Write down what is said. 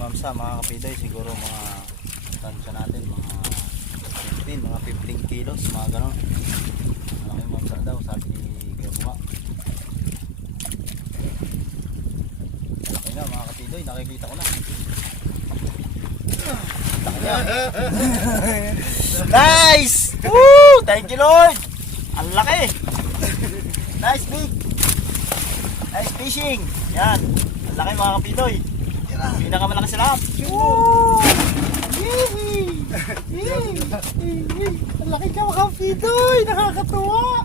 mamsa mga kapidoy, siguro mga tansya natin, mga 15 kilos, mga ganon. Malaking mamsa daw, sabi ni Kuya Bunga. Ayun na mga kapidoy, nakikita ko na. Nice! Woo! Thank you Lord! Ang laki! Nice big! Nice fishing! Yan! Ang laki mga kapidoy! Pinakamalaki sa lahat! Woo! Yee! Yee! Ang laki ka mga kapidoy! Nakakatuwa!